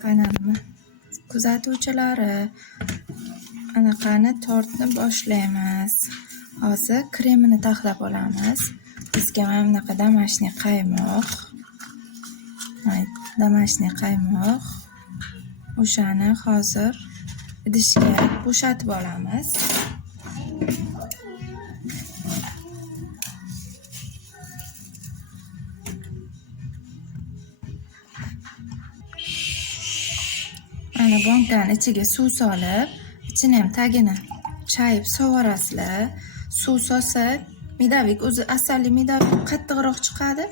Kanalimi kuzatuvchilari, anaqani tortni boshlaymiz. Hozir kremini taxlab olamiz. Bizga mana bunaqa damashniy qaymoq. Damashniy qaymoq. O'shani hozir idishga bo'shatib olamiz. Mana bonkani ichiga suv solib, ichini ham tagini chayib sovorasizlar. Suv solsa, medovik o'zi asalli medovik qattiqroq chiqadi.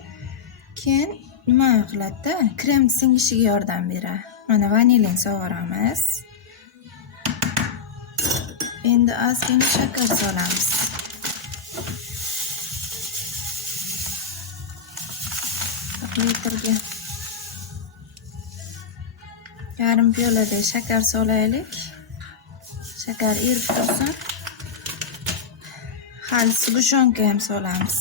Keyin nima qiladi-da, krem singishiga yordam beradi. Mana vanilin sovoramiz. Endi ozgina shakar solamiz. Litrga yarim piyoladay shakar solaylik. Shakar erib tursin. Hali sgushanka ham solamiz.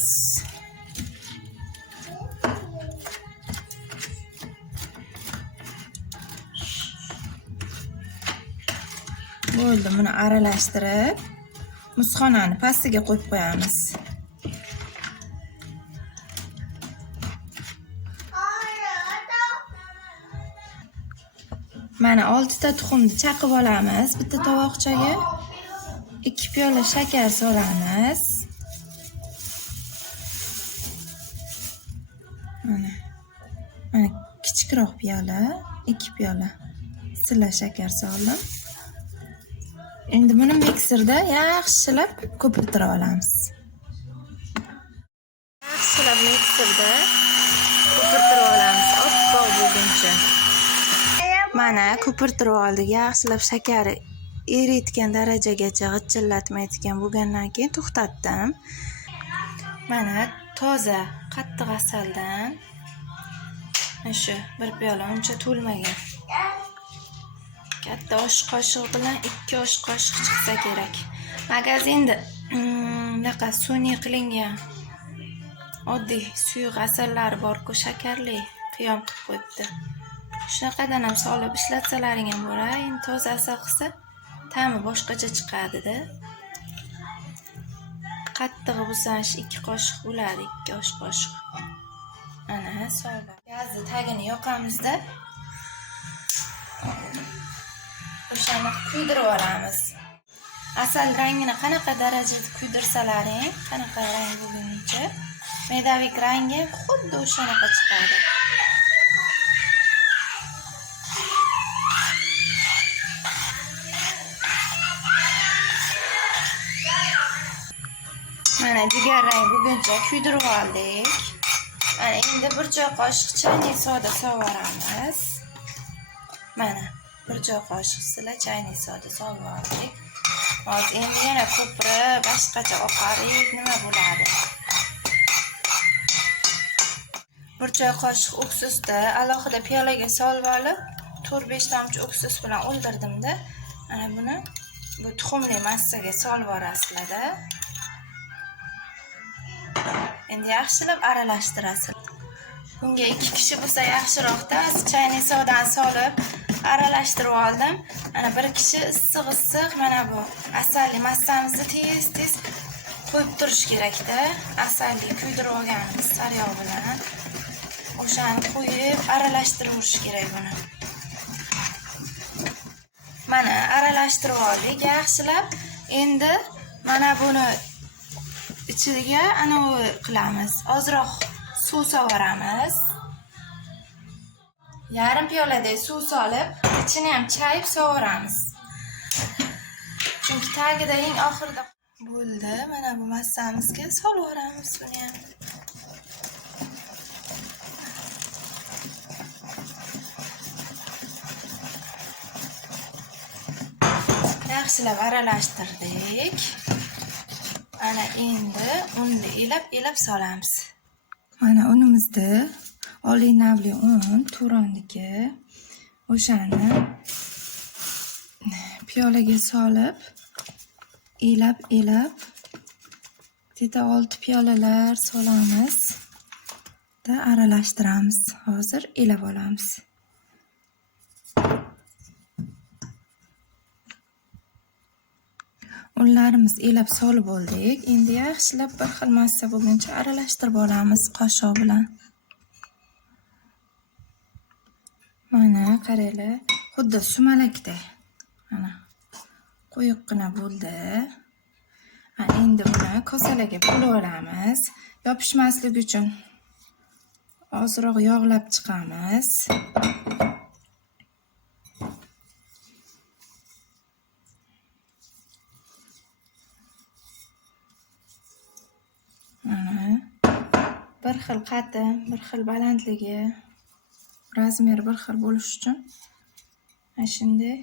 Bo'ldi, buni aralashtirib, muzxonani pastiga qo'yib qo'yamiz. Mana 6 ta tuxumni chaqib olamiz. Bitta tovoqchaga 2 piyola shakar solamiz. Mana kichikroq piyola 2 piyola silla shakar soldim. Endi buni mikserda yaxshilab ko'pirtirib olamiz. Yaxshilab mikserda ko'pirtirib olamiz, oppoq bo'lguncha. Mana ko'pirtirib oldik. Yaxshilab shakari eriyotgan darajagacha g'ijillatmaydigan bo'lgandan keyin to'xtatdim. Mana toza qattiq asaldan shu 1 piyola, uncha to'lmagan. Katta osh qoshiq bilan 2 osh qoshiq chiqsa kerak. Magazinda bunaqa sun'iy qilingan oddiy suyuq asallar bor-ku, shakarli qiyom qilib qo'yibdi. Shunaqadan ham solib ishlatsalaring ham bo'ladi. Endi toza asal qilsa ta'mi boshqacha chiqadi-da. Qattig'i bo'lsa 2 qoshiq bo'ladi, 2 osh qoshiq. Mana solib. Gazni tagini yoqamizda. O'shani kuydirib olamiz. Asal rangini qanaqa darajada kuydirsalaring, qanaqa rang bo'lguncha, medovik rangi xuddi o'shanaqa chiqadi. Mana jigar rang bo'lguncha kuydirib oldik. Mana endi 1 choy qoshiq chayniy soda sovoramiz. Mana 1 choy qoshiq silla chayniy soda solib oldik. Hozir endi yana ko'pirib, boshqacha oqarib nima bo'ladi? 1 choy qoshiq uksusni alohida piyolaga solib olib, 4-5 tomchi uksus bilan o'ldirdim-da. Mana buni bu tuxumli massaga solib yuborasizlar-da. Endi yaxshilab aralashtirasiz. Bunga 2 kishi bo'lsa yaxshiroqda. Chayniy sodani solib aralashtirib oldim. Mana 1 kishi issiq mana bu asalli massamizni tez qo'yib turish kerak-da. Asalli kuydirib olganimiz sariyog' bilan o'shani qo'yib aralashtirib kerak buni. Mana aralashtirib oldik yaxshilab. Endi mana buni ichiga anavi qilamiz. Ozroq suv sovoramiz. Yarim piyoladay suv solib, ichini ham chayib sovoramiz. Chunki tagida eng oxirida bo'ldi. Mana bu massamizga solib yuboramiz buni ham. Yaxshilab aralashtirdik. Ana endi unni elab solamiz. Mana unimizni oliy navli un, Turonniki. O'shani piyolaga solib, elab Teta 6 piyolalar solamiz. Da aralashtiramiz. Hozir elab olamiz. unlarimiz elab solib oldik. Endi yaxshilab bir xil massa bo'lguncha aralashtirib olamiz qoshiq bilan. Mana qaranglar, xuddi sumalakday. Mana quyuqqina bo'ldi. Endi buni kosalarga bo'lib olamiz. Yopishmasligi uchun ozroq yog'lab chiqamiz. Mana bir xil qatim, bir xil balandligi, razmeri bir xil bo'lish uchun mana shunday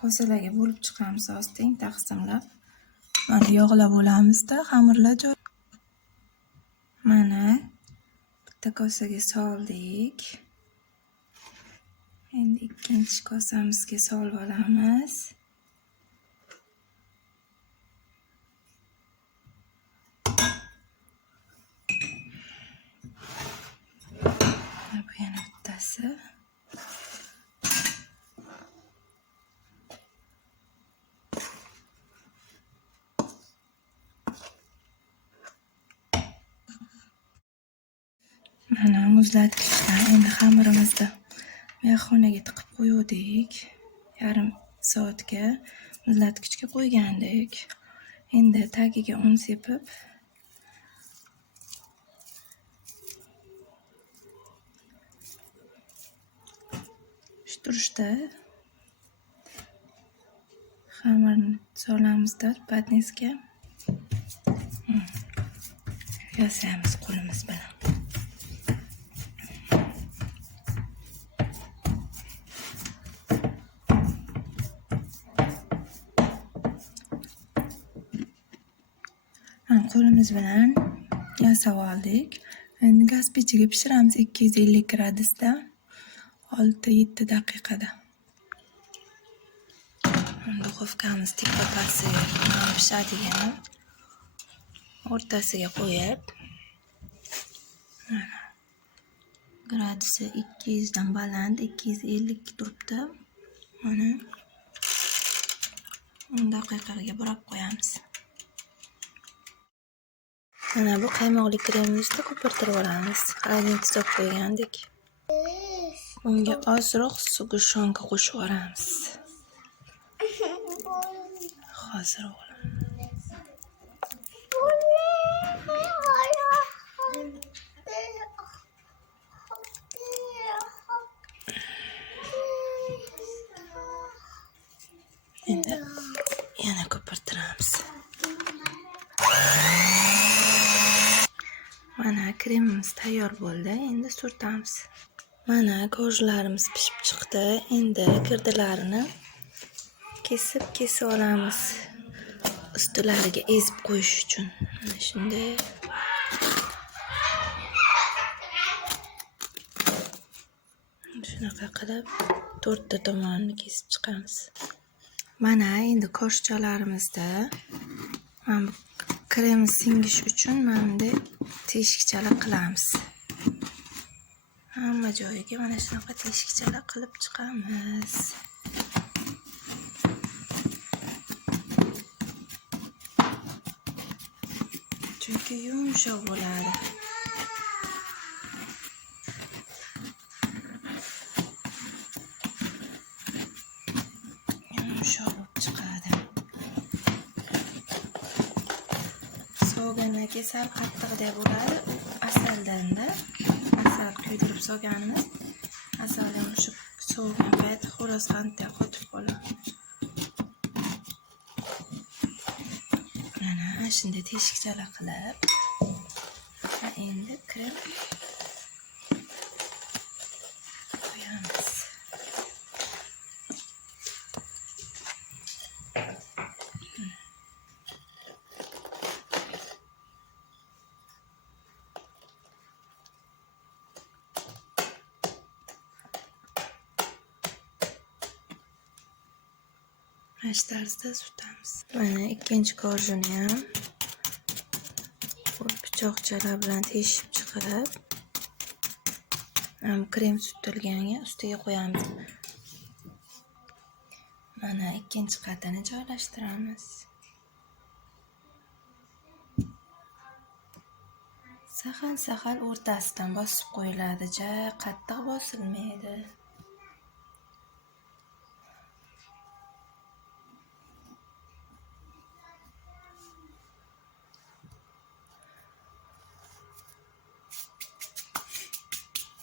kosalarga bo'lib chiqamiz, teng taqsimlab. Mana yog'lab olamizda, xamirlar joy. Mana bitta kosaga soldik. Endi ikkinchi kosamizga solib olamiz. Bu yana bittasi. Mana muzlatgichdan endi xamirimizni mehxonaga tiqib qo'ydik. Yarim soatga muzlatgichga qo'ygandik. Endi tagiga un sepib shu turishda xamirni solamizda patnisga yasaymiz qo'limiz bilan. Qo'limiz bilan yasab oldik. Endi gaz pechiga pishiramiz 250 gradusda 6-7 daqiqada. Duxovkamiz tepasi pishadigan o'rtasiga qo'yib, mana gradusi 200 dan baland, 250 turibdi. Mana 10 daqiqaga burab qo'yamiz. Mana bu qaymoqli kremimizni ko'pirtirib olamiz. Xolodilnikka solib qo'ygandik. Unga ozroq sug'ushonka qo'shib olamiz. Hozir o'g'lim. Endi yana ko'pirtiramiz. Mana kremimiz tayyor bo'ldi. Endi surtamiz. Mana gojlarimiz pishib chiqdi. Endi girdilarini kesib olamiz. Ustilariga ezib qo'yish uchun. Mana shunday. Shunaqa qilib 4 ta tomonini kesib chiqamiz. Mana endi koshchalarimizda mana krem singish uchun mana bunday teshikchalar qilamiz. Hamma joyiga mana shunaqa teshikchalar qilib chiqamiz. Chunki yumshoq bo'ladi. Yumshoq bo'lib chiqadi. So'g'indan keyin qattiqdek bo'ladi. Asaldanda asal kuydirib solganimiz. Asal ham shu so'g'in payt xo'roz qanday qotib qoladi. Mana shunday teshikchalar qilib, endi krem qo'yamiz. Mana tarzda surtamiz. Mana ikkinchi korjuni ham pichoqchalar bilan teshib chiqarib, krem surtilganga ustiga qo'yamiz. Mana ikkinchi qatini joylashtiramiz. Saxal o'rtasidan bosib qo'yiladi, qattiq bosilmaydi.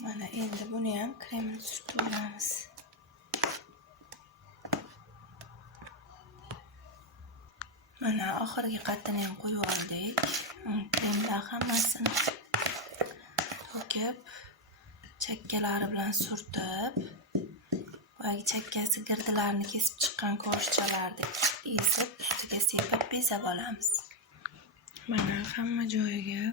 Mana endi buni ham kremni surtib olamiz. Mana oxirgi qattini ham qo'yib oldik. Kremlar hammasini to'kib, chakkalari bilan surtib, boyagi chakkasi girdilarini kesib chiqqan ko'rishchalarni ezib, ustiga sepib bezab olamiz. Mana hamma joyiga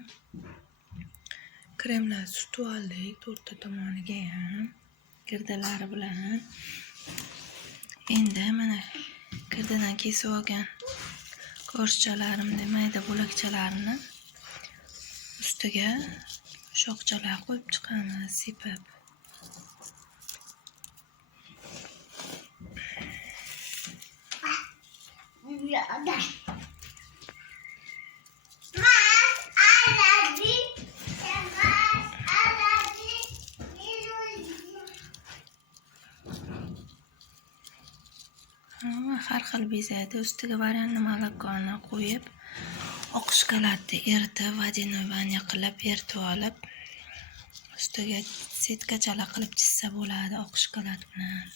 kremlar surtib oldik, to'rtta tomoniga ham girdilari bilan. Endi mana girdidan kesib olgan ko'rishchalarimni, mayda bo'lakchalarini ustiga shoxchalar qo'yib chiqamiz, sepib. Har xil bezaydi. Ustiga variantni molokoni qo'yib, oqishkalarni eritib, vodяной vanya qilib eritib olib, ustiga setkachalar qilib chizsa bo'ladi oqishkalar bilan.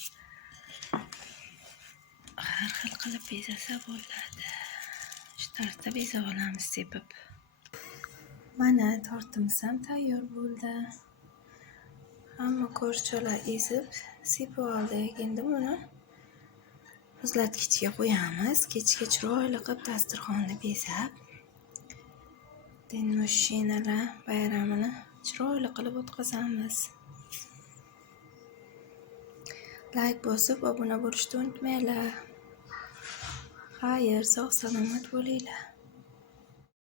Har xil qilib bezasa bo'ladi. Shu tarzda bezab olamiz sepib. Mana tortimiz ham tayyor bo'ldi. Hamma ko'rishchalar ezib, sepib oldik. Endi buni muzlatgichga qo'yamiz. Kechga chiroyli qilib dasturxonni bezab, Denoshinalar bayramini chiroyli qilib o'tkazamiz. Like bosib, obuna bo'lishni unutmanglar. Xayr, sog' salomat bo'linglar.